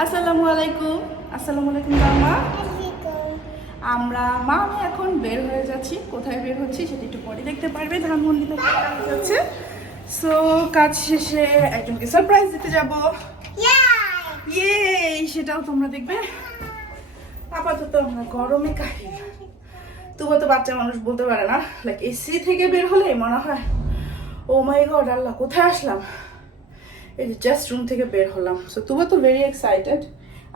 আসসালামু আলাইকুম। আসসালামু আলাইকুম, মামা। আমরা মা আমি এখন বের হয়ে যাচ্ছি। কোথায় বের হচ্ছি সেটা একটু পরে দেখতে পারবে। ধানমন্ডিতে কাজ যাচ্ছে সো কাজ শেষে একজনকে সারপ্রাইজ দিতে যাব। ইয়ে সেটাও তোমরা দেখবে। আপাতত আমরা গরমে কাহিল। তবুও তো বাচ্চা মানুষ বলতে পারে না। লাইক এসি থেকে বের হলে মনে হয় ও মাই গড আল্লাহ, কোথায় আসলাম? এই যে জাস্ট রুম থেকে বের হলাম। সো তুবা তো ভেরি এক্সাইটেড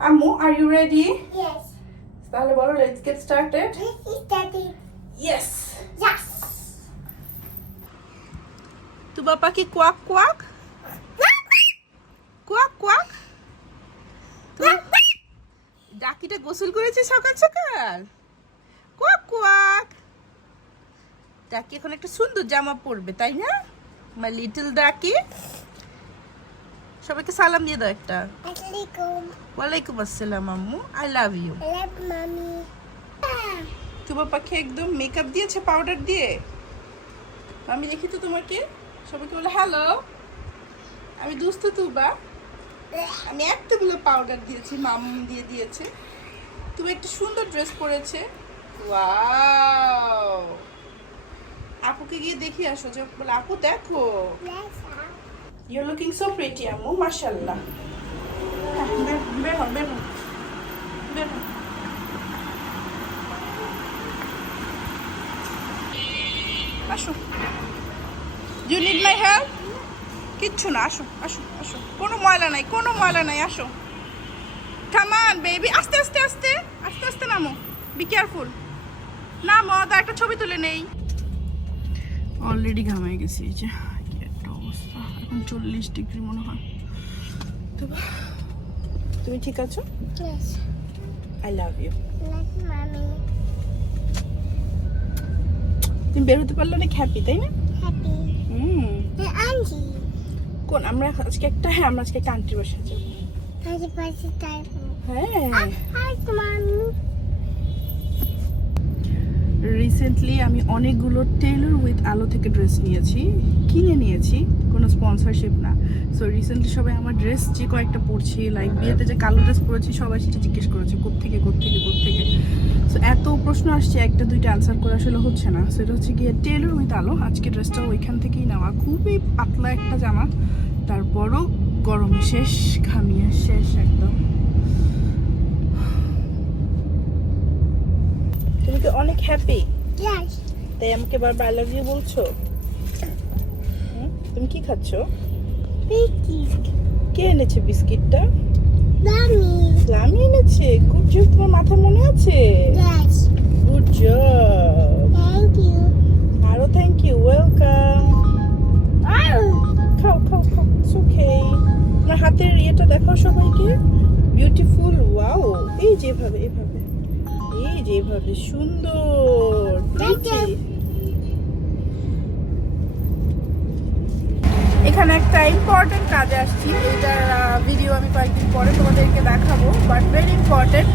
আম্মু আর ইউ রেডি. তাহলে বলো লেটস গেট স্টার্টেড ইয়েস. তুবা পাখি কোয়াক কোয়াক কোয়াক কোয়াক ডাকিটা গোসল করেছে সকাল সকাল। কোয়াক কোয়াক ডাকি এখন একটা সুন্দর জামা পরবে তাই না? মাই লিটল ডাকি। সবাইকে সালাম দিয়ে দাও একটা. ওয়ালাইকুম আসসালাম আম্মু। I love you. Ah. পাখি একদম মেকআপ দিয়েছে পাউডার দিয়ে। আমি দেখি তো তোমাকে। সবাইকে বলে হ্যালো আমি দুস্থ তুবা আমি এতগুলো পাউডার দিয়েছি মাম দিয়ে দিয়েছে। তুমি একটা সুন্দর ড্রেস পরেছে। ওয়াও আপুকে গিয়ে দেখি আসো যে বলে আপু দেখো. ইউ লুকিং সো প্রিটি আম্মু মাশাআল্লাহ হ্যাঁ, বের হও বের আসো ইউ নিড মাই হেল্প কিচ্ছু না আসো আসো আসো কোনো ময়লা নাই কোনো ময়লা নাই আসো কামান বেবি আস্তে আস্তে আস্তে আস্তে আস্তে নামো বি কেয়ারফুল নামো দা একটা ছবি তুলে নেই। অলরেডি ঘামাই গেছি এই যে। অবস্থা এখন চল্লিশ ডিগ্রি মনে হয়। তো তুমি ঠিক আছো? I love you. তুমি বের হতে পারলে অনেক হ্যাপি তাই না? কোন আমরা আজকে একটা হ্যাঁ আমরা aজকে একটা আন্টির বাসায় যাব. হ্যাঁ। Hi, mommy. রিসেন্টলি আমি অনেকগুলো টেলর উইথ আলো থেকে ড্রেস নিয়েছি। কিনে নিয়েছি কোনো স্পন্সরশিপ না। সো রিসেন্টলি সবাই আমার ড্রেস যে কয়েকটা পরছি লাইক বিয়েতে যে কালো ড্রেস পরেছি সবাই সেটা জিজ্ঞেস করেছে কোত্থেকে কোত্থেকে কোত্থেকে? সো এত প্রশ্ন আসছে একটা দুইটা আনসার করে আসলে হচ্ছে না। সেটা হচ্ছে গিয়ে টেলর উইথ আলো আজকে ড্রেসটা ওইখান থেকেই নেওয়া। খুবই পাতলা একটা জামা। তারপরও গরম শেষ ঘামিয়ে শেষ একদম। তুমি কি অনেক হ্যাপি. তাই আমাকে বারবার আই লাভ ইউ বলছো? তুমি কি খাচ্ছ. কে এনেছে বিস্কিটটা? Mommy. লামি এনেছে? গুড জব তোমার মাথা মনে আছে. Good job. আরও থ্যাংক ইউ ওয়েলকাম. খাও খাও খাও ওকে তোমার হাতের ইয়েটা দেখাও সবাইকে। বিউটিফুল ওয়াও এই যেভাবে এভাবে। এই যেভাবে সুন্দর এখানে একটা ইম্পর্টেন্ট কাজে আসছি এটার ভিডিও আমি কয়েকদিন পরে তোমাদেরকে দেখাবো but very important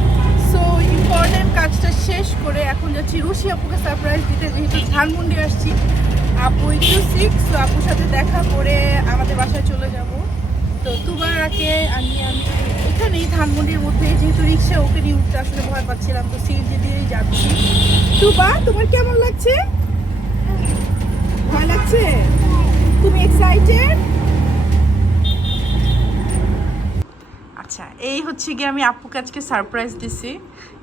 so important কাজটা শেষ করে এখন যাচ্ছি রুশি আপুকে সারপ্রাইজ দিতে যেহেতু ধানমন্ডি আসছি। আপু একটু সিক সো আপুর সাথে দেখা করে আমাদের বাসায় চলে যাব। তো দুবার আগে আমি আমি এখানেই ধানমন্ডির মধ্যে যেহেতু রিক্সা, ওকে নিয়ে উঠতে আসলে ভয় পাচ্ছিলাম, তো সিএনজি দিয়েই যাচ্ছি। তুবা তোমার কেমন লাগছে? ভয় লাগছে? তুমি এক্সাইটেড আচ্ছা এই হচ্ছে গিয়ে আমি আপুকে আজকে সারপ্রাইজ দিছি।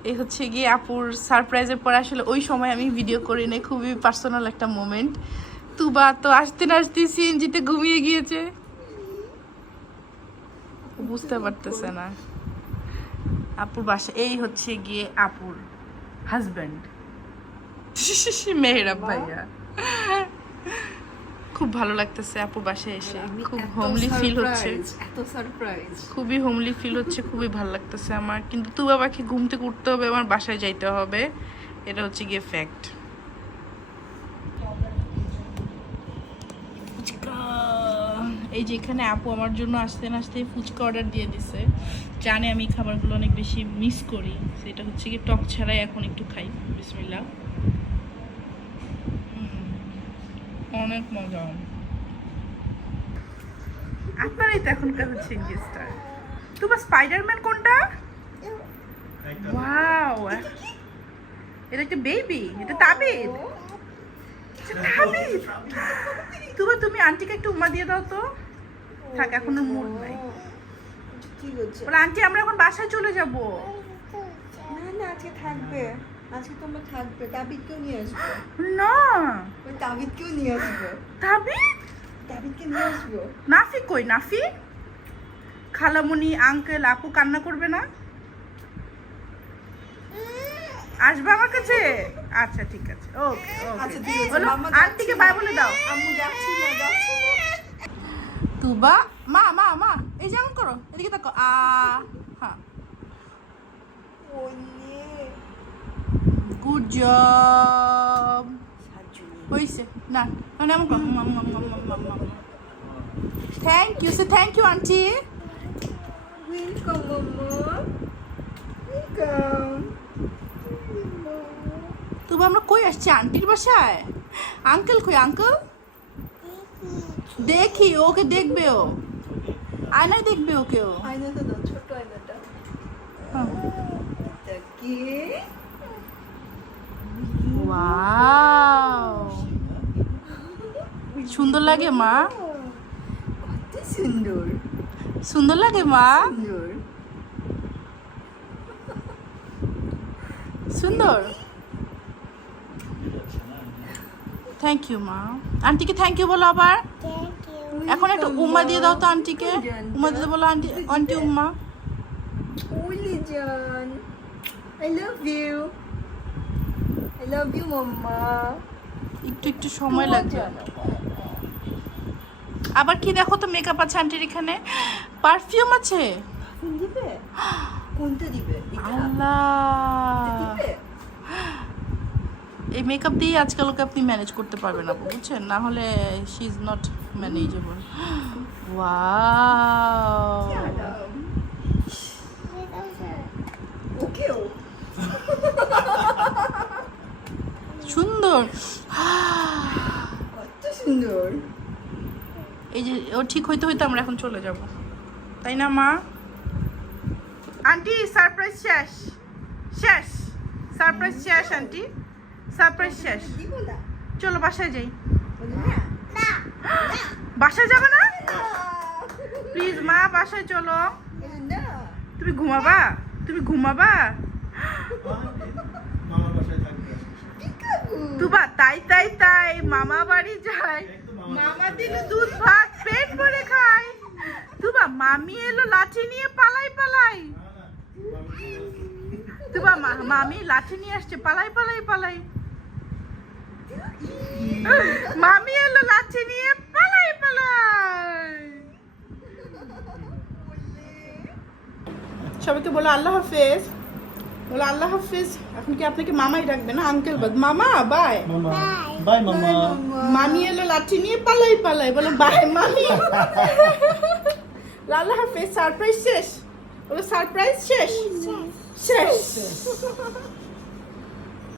এই হচ্ছে গিয়ে আপুর সারপ্রাইজের পরে আসলে ওই সময় আমি ভিডিও করি নাই, খুবই পার্সোনাল একটা মোমেন্ট তুবা তো আসতে না আসতে সিএনজিতে ঘুমিয়ে গিয়েছে। বুঝতে পারতেছে না। আপুর বাসা এই হচ্ছে গিয়ে আপুর হাজব্যান্ড মেহরাব ভাইয়া খুব ভালো লাগতেছে আপুর বাসায় এসে। খুব হোমলি ফিল হচ্ছে। খুবই হোমলি ফিল হচ্ছে খুবই ভালো লাগতেছে আমার। কিন্তু তু বাবাকে ঘুম থেকে উঠতে হবে আমার বাসায় যাইতে হবে। এটা হচ্ছে গিয়ে ফ্যাক্ট এই যে এখানে আপু আমার জন্য আসতে না আসতে ফুচকা অর্ডার দিয়ে দিছে। জানে আমি খাবারগুলো অনেক বেশি মিস করি। সেটা হচ্ছে কি টক ছাড়াই এখন একটু খাই। বিসমিল্লা অনেক মজা। আপনারাই তো এখনকার হচ্ছে গেস্টার তোমার স্পাইডারম্যান কোনটা? ওয়াও। এটা একটা বেবি এটা তাবিদ তুমি আন্টিকে একটু উমা দিয়ে দাও তো। থাক এখন মুড নাই। বলে আন্টি আমরা এখন বাসায় চলে যাব। না না আজকে থাকবে। আজকে তোমরা থাকবে। দাবিদকেও নিয়ে আসব। না। ওই দাবিদকেও নিয়ে আসব। তাবিদ দাবিদকে নিয়ে আসব। নাফি কই? নাফি? খালামুনি আঙ্কেল আপু কান্না করবে না? আসবে আমার কাছে? আচ্ছা ঠিক আছে। ওকে আচ্ছা, বলো মাম্মা আন্টিকে বাই বলে দাও। আম্মু যাচ্ছি না যাচ্ছি না। তুবা মা মা মা এই যেমন করো এদিকে দেখো আ হ্যাঁ গুড জব। হইছে না মানে এমন করো thank you say thank you aunty welcome mamma welcome Tuba আমরা কই আসছি আন্টির বাসায়? আঙ্কেল কই আঙ্কেল? দেখি ওকে দেখবে ও। আয়নায় দেখবে ওকে ও। আয়নাটা দাও ছোট আয়নাটা। হ্যাঁ। ওয়াও। সুন্দর লাগে মা? কত সুন্দর। সুন্দর লাগে মা? সুন্দর। সুন্দর? থ্যাংক ইউ মা। আন্টিকে থ্যাংক ইউ বলো আবার। এখন একটা উম্মা দিয়ে দাও তো আন্টিকে। উম্মা দিতে বলো আন্টি আন্টি উম্মা। ওলি জান I love you I love you mamma একটু একটু সময় লাগবে। আবার কি দেখো তো মেকআপ আছে আন্টির এখানে? পারফিউম আছে। দিবে? কোনটা দিবে? আল্লাহ। দিবে? এই মেকআপ দিয়ে আজকাল ওকে আপনি ম্যানেজ করতে পারবেন না বুঝছেন? না হলে she is not manageable wow সুন্দর। কত সুন্দর। এই যে ও ঠিক হইতে হইতে আমরা এখন চলে যাব। তাই না মা? আন্টি সারপ্রাইজ শেষ। শেষ। সারপ্রাইজ শেষ আন্টি সারপ্রাইজ শেষ। চলো বাসায় যাই। বাসায় যাবে না? প্লিজ মা বাসায় চলো। তুমি ঘুমাবা? তুমি ঘুমাবা? তুবা তাই তাই তাই মামা বাড়ি যায়। মামা দিলে দুধ ভাত পেট ভরে খায়। তুবা মামি এলো লাঠি নিয়ে পালাই পালাই। তুবা মা- মামি লাঠি নিয়ে আসছে পালাই পালাই পালাই। মামি এলো লাঠি নিয়ে পালাই পালাই। সবাইকে বলো আল্লাহ হাফেজ। বলো আল্লাহ হাফেজ এখন কি আপনাকে মামাই ডাকবে না আঙ্কেল বাদ? মামা বাই বাই মামা। মামি। এলো লাঠি নিয়ে পালাই পালাই। বলো বাই মামি। আল্লাহ হাফেজ সারপ্রাইজ শেষ। বলো সারপ্রাইজ শেষ। শেষ।